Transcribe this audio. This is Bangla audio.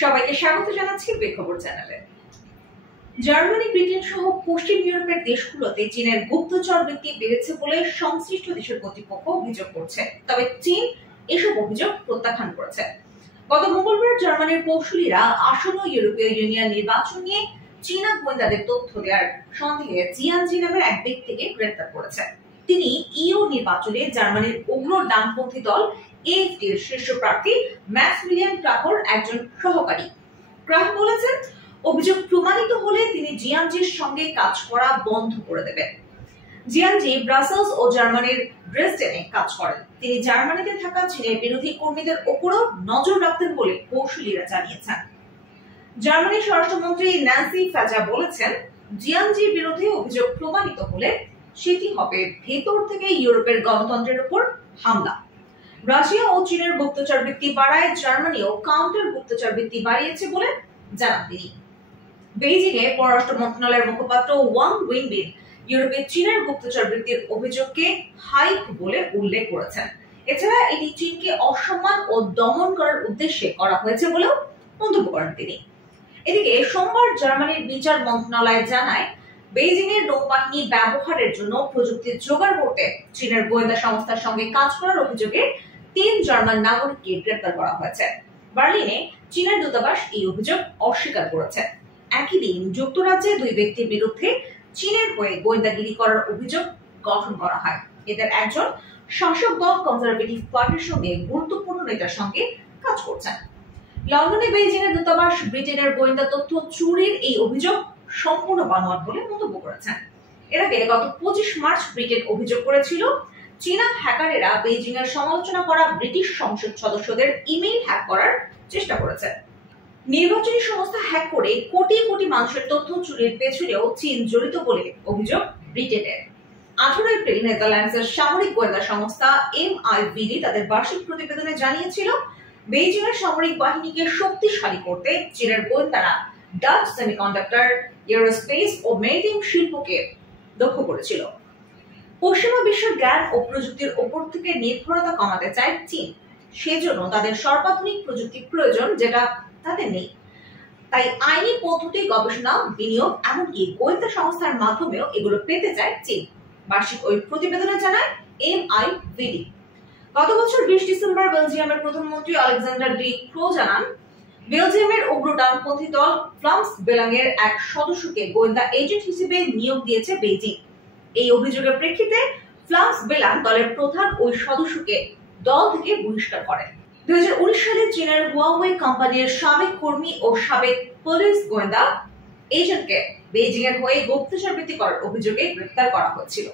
সবাইকে স্বাগত জানাচ্ছি বেখবর চ্যানেলে। জার্মানি, ব্রিটেন সহ পশ্চিম ইউরোপের দেশগুলোতে চীনের গুপ্তচর বৃত্তি বেড়েছে বলে সংশ্লিষ্ট দেশের কর্তৃপক্ষ অভিযোগ করছে, তবে চীন এসব অভিযোগ প্রত্যাখ্যান করেছে। গত মঙ্গলবার জার্মানির কৌশলীরা আসন্ন ইউরোপীয় ইউনিয়ন নির্বাচন নিয়ে চীনা গোয়েন্দাদের তথ্য দেওয়ার সন্দেহে জিয়ানজি নামের এক ব্যক্তিকে গ্রেফতার করেছে। তিনি ইউ নির্বাচনে জার্মানির উগ্র ডানপন্থী দল এএফডির শীর্ষ প্রার্থী ম্যাক্সমিলিয়ান ক্রাফের একজন সহকারী। ক্রাফ বলেছেন, অভিযোগ প্রমাণিত হলে তিনি জিয়ানজির সঙ্গে কাজ করা বন্ধ করে দেবেন। জিয়ানজি ব্রাসেলস ও জার্মানির ড্রেসডেনে কাজ করেন। তিনি জার্মানিতে থাকা চীনের বিরোধী কর্মীদের ওপরও নজর রাখতেন বলে কৌশলীরা জানিয়েছেন। জার্মানির স্বরাষ্ট্রমন্ত্রী ন্যান্সি ফাজার বলেছেন, জিয়ানজির বিরুদ্ধে অভিযোগ প্রমাণিত হলে সেটি হবে ভেতর থেকে ইউরোপের গণতন্ত্রের উপর হামলা। রাশিয়া ও চীনের গুপ্তচর বৃত্তি বাড়ায় জার্মানিও কাউন্টার গুপ্তচর বৃত্তি বাড়িয়েছে বলে জানান তিনি। বেইজিং এ পররাষ্ট্র মন্ত্রণালয়ের মুখপাত্র ওয়াং উইনবিন ইউরোপে চীনের গুপ্তচর বৃত্তির অভিযোগকে হাইক বলে উল্লেখ করেছেন। এছাড়া এটি চীনকে অসম্মান ও দমন করার উদ্দেশ্যে করা হয়েছে বলেও মন্তব্য করেন তিনি। এদিকে সোমবার জার্মানির বিচার মন্ত্রণালয় জানায়, বেইজিং এর নৌবাহিনী ব্যবহারের জন্য প্রযুক্তি জোগাড় করতে চীনের গোয়েন্দা সংস্থার সঙ্গে কাজ করার অভিযোগে 3 জার্মান নাগরিককে গ্রেফতার করা হয়েছে। বার্লিনে চীনের দূতাবাস এই অভিযোগ অস্বীকার করেছে। একই দিন যুক্তরাজ্যে 2 ব্যক্তির বিরুদ্ধে চীনের হয়ে গোয়েন্দাগিরি করার অভিযোগ গঠন করা হয়। এদের একজন শাসক দল কনজারভেটিভ পার্টির সঙ্গে গুরুত্বপূর্ণ নেতার সঙ্গে কাজ করছেন। লন্ডনে বেইজিং এর দূতাবাস ব্রিটেনের গোয়েন্দা তথ্য চুরির এই অভিযোগ সম্পূর্ণ বানোয়াট বলে মন্তব্য করেছেন। এর আগে গত 25 মার্চ ব্রিটেন অভিযোগ করেছিল, চীনা হ্যাকারেরা বেইজিং এর সমালোচনা করা ব্রিটিশ সংসদ সদস্যদের ইমেইল হ্যাক করার চেষ্টা করেছে। নির্বাচনী সংস্থা হ্যাক করে কোটি কোটি মানুষের তথ্য চুরির পেছনেও চীন জড়িত বলে অভিযোগ ব্রিটেনের। 18 এপ্রিল নেদারল্যান্ডসের সামরিক গোয়েন্দা সংস্থা MIVD তাদের বার্ষিক প্রতিবেদনে জানিয়েছিল, বেইজিং এর সামরিক বাহিনীকে শক্তিশালী করতে চীনের গোয়েন্দারা ডাচ সেমিকন্ডাক্টর, এরোস্পেস ও মেরিটাইম শিল্পকে দক্ষ করেছিল। পশ্চিমা বিশ্বের জ্ঞান ও প্রযুক্তির উপর থেকে নির্ভরতা কমাতে চায় চীন। সেজন্য তাদের সর্বাধুনিক প্রযুক্তি প্রয়োজন, যেটা তাদের নেই। তাই আইনি পদ্ধতি, গবেষণা, বিনিয়োগ, এমনকি গোয়েন্দা সংস্থার মাধ্যমেও এগুলো পেতে চায় চীন। বার্ষিক ওই প্রতিবেদনে জানায় MIVD। গত বছর 20 ডিসেম্বর বেলজিয়ামের প্রধানমন্ত্রী আলেকজান্ডার ডি ক্রো জানান, বেলজিয়ামের উগ্র ডানপন্থী দল ফ্লামস বেলাং এর এক সদস্যকে গোয়েন্দা এজেন্ট হিসেবে নিয়োগ দিয়েছে বেইজিং। এই অভিযোগের প্রেক্ষিতে ফ্লামস বেলাং দলের প্রধান ওই সদস্যকে দল থেকে বহিষ্কার করেন। 2019 সালে চীনের হুয়াওয়ে কোম্পানির সাবেক কর্মী ও সাবেক পুলিশ গোয়েন্দা এজেন্টকে বেইজিং এর হয়ে গুপ্তচর বৃত্তি করার অভিযোগে গ্রেফতার করা হয়েছিল।